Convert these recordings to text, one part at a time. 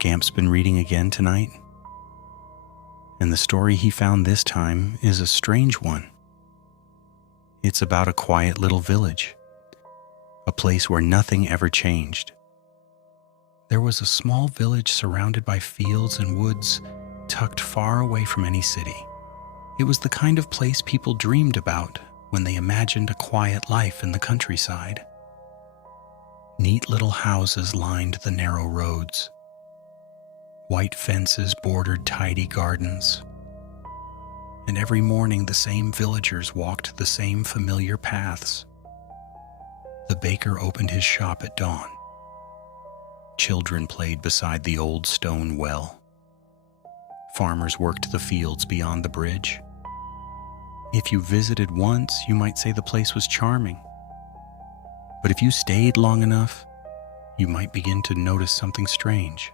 Scamp's been reading again tonight. And the story he found this time is a strange one. It's about a quiet little village, a place where nothing ever changed. There was a small village surrounded by fields and woods, tucked far away from any city. It was the kind of place people dreamed about when they imagined a quiet life in the countryside. Neat little houses lined the narrow roads. White fences bordered tidy gardens. And every morning the same villagers walked the same familiar paths. The baker opened his shop at dawn. Children played beside the old stone well. Farmers worked the fields beyond the bridge. If you visited once, you might say the place was charming. But if you stayed long enough, you might begin to notice something strange.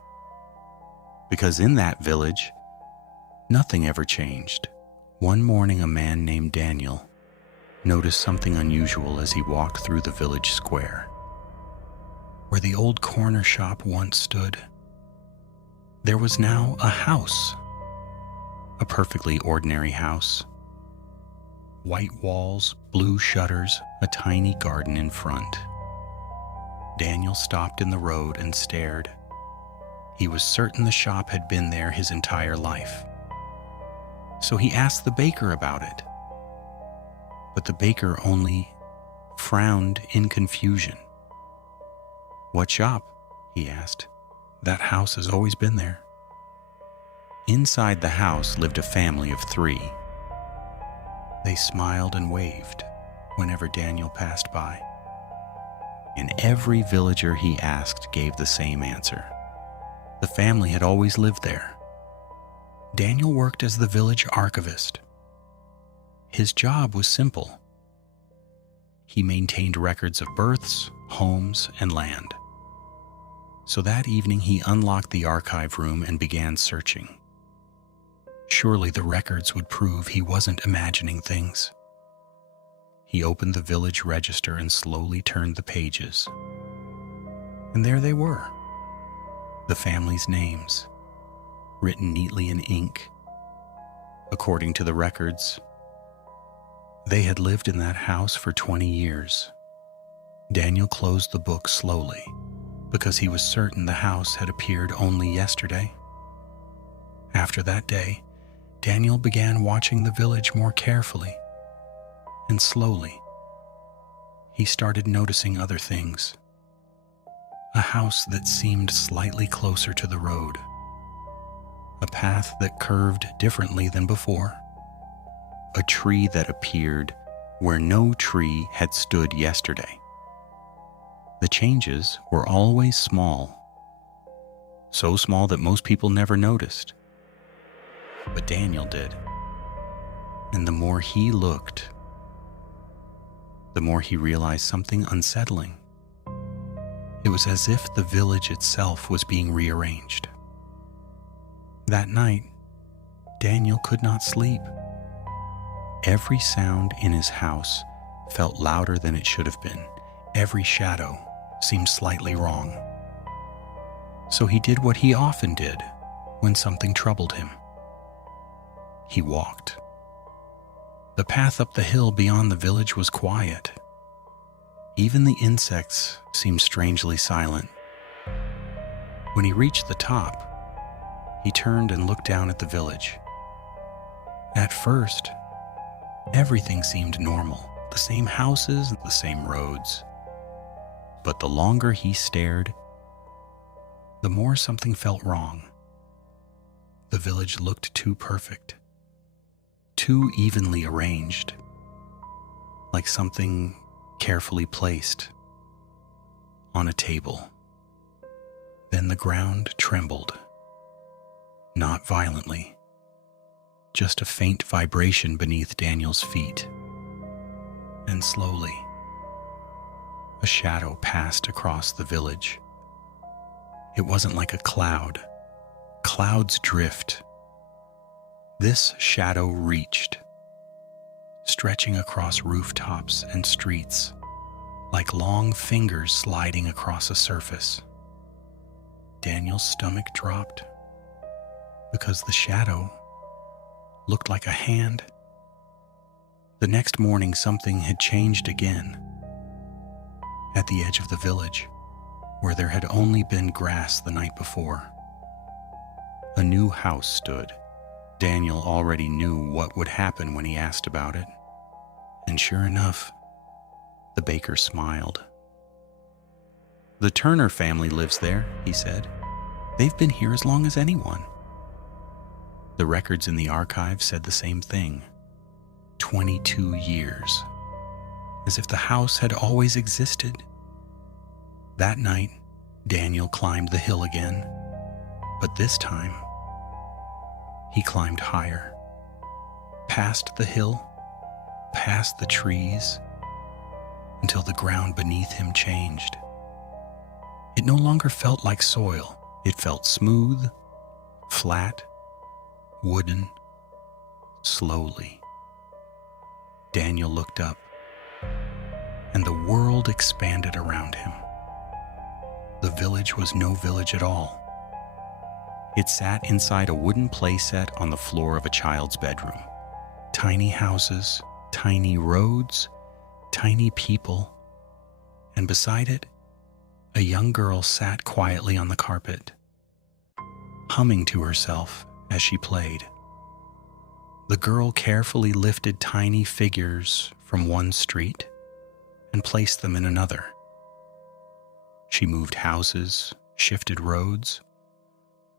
Because in that village, nothing ever changed. One morning, a man named Daniel noticed something unusual as he walked through the village square. Where the old corner shop once stood, there was now a house. A perfectly ordinary house. White walls, blue shutters, a tiny garden in front. Daniel stopped in the road and stared. He was certain the shop had been there his entire life. So he asked the baker about it. But the baker only frowned in confusion. "What shop?" he asked. "That house has always been there." Inside the house lived a family of 3. They smiled and waved whenever Daniel passed by. And every villager he asked gave the same answer. The family had always lived there. Daniel worked as the village archivist. His job was simple. He maintained records of births, homes, and land. So that evening he unlocked the archive room and began searching. Surely the records would prove he wasn't imagining things. He opened the village register and slowly turned the pages. And there they were. The family's names, written neatly in ink. According to the records, they had lived in that house for 20 years. Daniel closed the book slowly, because he was certain the house had appeared only yesterday. After that day, Daniel began watching the village more carefully, and slowly, he started noticing other things. A house that seemed slightly closer to the road. A path that curved differently than before. A tree that appeared where no tree had stood yesterday. The changes were always small. So small that most people never noticed. But Daniel did. And the more he looked, the more he realized something unsettling. It was as if the village itself was being rearranged. That night, Daniel could not sleep. Every sound in his house felt louder than it should have been. Every shadow seemed slightly wrong. So he did what he often did when something troubled him. He walked. The path up the hill beyond the village was quiet. Even the insects seemed strangely silent. When he reached the top, he turned and looked down at the village. At first, everything seemed normal. The same houses, the same roads. But the longer he stared, the more something felt wrong. The village looked too perfect, too evenly arranged, like something carefully placed on a table. Then the ground trembled, not violently, just a faint vibration beneath Daniel's feet. And slowly, a shadow passed across the village. It wasn't like a cloud. Clouds drift. This shadow reached, stretching across rooftops and streets, like long fingers sliding across a surface. Daniel's stomach dropped because the shadow looked like a hand. The next morning, something had changed again. At the edge of the village, where there had only been grass the night before, a new house stood. Daniel already knew what would happen when he asked about it. And sure enough, the baker smiled. "The Turner family lives there," he said. "They've been here as long as anyone." The records in the archive said the same thing. 22 years. As if the house had always existed. That night, Daniel climbed the hill again. But this time, he climbed higher. Past the hill, past the trees, until the ground beneath him changed. It no longer felt like soil. It felt smooth, flat, wooden, slowly. Daniel looked up, and the world expanded around him. The village was no village at all. It sat inside a wooden playset on the floor of a child's bedroom. Tiny houses, tiny roads, tiny people, and beside it, a young girl sat quietly on the carpet, humming to herself as she played. The girl carefully lifted tiny figures from one street and placed them in another. She moved houses, shifted roads,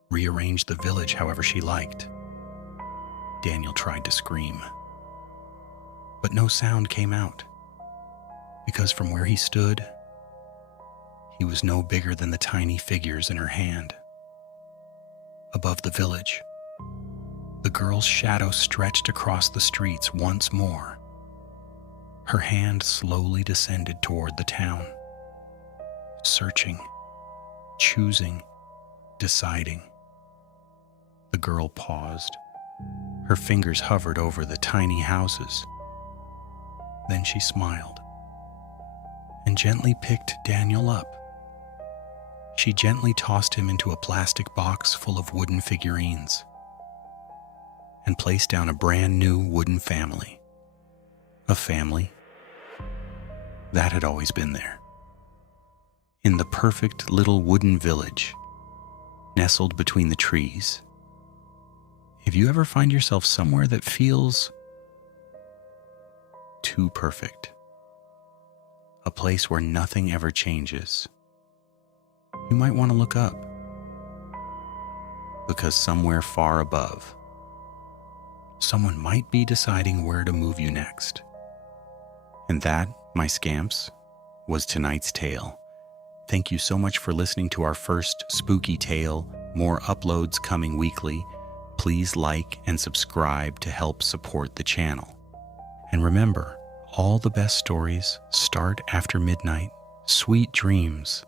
rearranged the village however she liked. Daniel tried to scream, but no sound came out, because from where he stood, he was no bigger than the tiny figures in her hand. Above the village, the girl's shadow stretched across the streets once more. Her hand slowly descended toward the town, searching, choosing, deciding. The girl paused. Her fingers hovered over the tiny houses. Then she smiled and gently picked Daniel up. She gently tossed him into a plastic box full of wooden figurines and placed down a brand new wooden family. A family that had always been there. In the perfect little wooden village, nestled between the trees. If you ever find yourself somewhere that feels too perfect, a place where nothing ever changes, you might want to look up, because somewhere far above, someone might be deciding where to move you next. And that, my scamps, was tonight's tale. Thank you so much for listening to our first spooky tale. More uploads coming weekly. Please like and subscribe to help support the channel. And remember, all the best stories start after midnight. Sweet dreams.